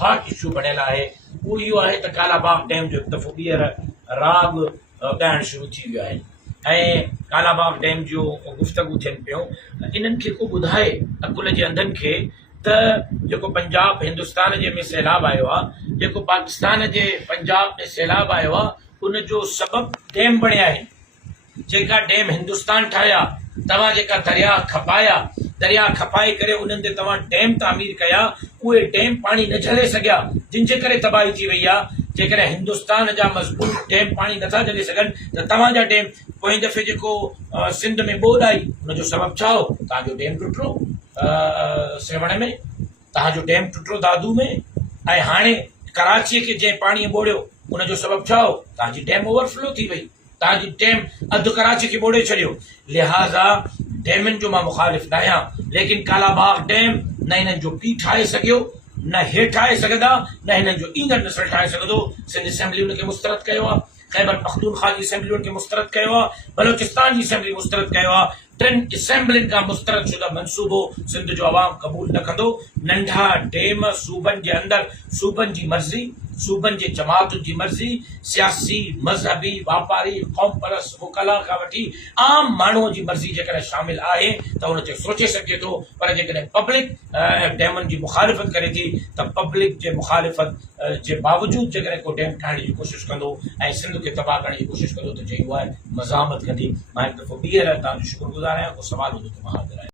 Hot issue बणियल आहे उहो इहो आहे त कालाबाग डैम जो हिकु दफ़ो ॿीहर राग ॻाइणु शुरू थी वियो आहे ऐं कालाबाग डैम जो गुफ़्तगू थियनि पियूं इन्हनि खे को ॿुधाए अकुल जे अंधनि खे त जेको पंजाब हिंदुस्तान जे में सैलाब आयो आहे, जेको पाकिस्तान जे पंजाब में सैलाब आयो आहे, उन जो सबबु डैम बणिया आहिनि। जेका डैम हिंदुस्तान ठाहिया, तव्हां जेका दरिया खपाया, दरिया खपाए करे उन्हनि ते तव्हां डैम तामीर कया, उहे डैम पाणी न झले सघिया, जिन जे करे तबाही थी वई आहे। जेकॾहिं हिंदुस्तान जा मज़बूत डैम पाणी नथा झले सघनि त तव्हांजा डैम, पोइ दफ़े जेको सिंध में ॿोॾि आई उनजो सबबु छा हो? तव्हांजो डैम टुटो सेवण में, तव्हांजो डैम टुटो दादू में, ऐं हाणे कराचीअ खे जंहिं पाणीअ ॿोड़ियो उनजो सबबु छा हो? तव्हांजी डैम ओवरफ्लो थी वई, तव्हांजी डैम अधु कराची खे ॿोड़े छॾियो। लिहाज़ा डैमनि जो मां मुखालिफ़ न आहियां, लेकिन कालाबाग डैम न हिननि जो पीउ ठाहे सघियो, न हे ठाहे सघंदा, न हिननि जो ईंदड़ नस्ल ठाहे सघंदो। सिंध असेंबली उनखे मुस्तरद कयो आहे, ख़ैबर पख्तूनख्वा जी असेंबली उनखे मुस्तरद कयो आहे, बलोचिस्तान जी असेंबली मुस्तरद कयो आहे। टिनि असेंबलियुनि खां मुस्तरद शुदा मंसूबो सिंध जो अवाम क़बूल न कंदो। नंढा डैम सूबनि जे अंदरि सूबनि जी मर्ज़ी, सूबनि जे जमातुनि जी मर्ज़ी, सियासी मज़हबी वापारी क़ौम परस्त वकला खां वठी आम माण्हूअ जी मर्ज़ी जेकॾहिं शामिल आहे त उन ते सोचे सघे थो। पर जेकॾहिं पब्लिक डैमनि जी मुखालिफ़त करे थी त पब्लिक जे मुखालिफ़त जे बावजूदि जेकॾहिं को डैम ठाहिण जी कोशिशि कंदो ऐं सिंध खे तबाह करण जी कोशिशि कंदो त चई उहा मज़ामत कंदी। मां हिकु दफ़ो ॿीहर तव्हांजो शुक्रगुज़ार आहियां। को सवाल हूंदो त मां हाज़िर आहियां।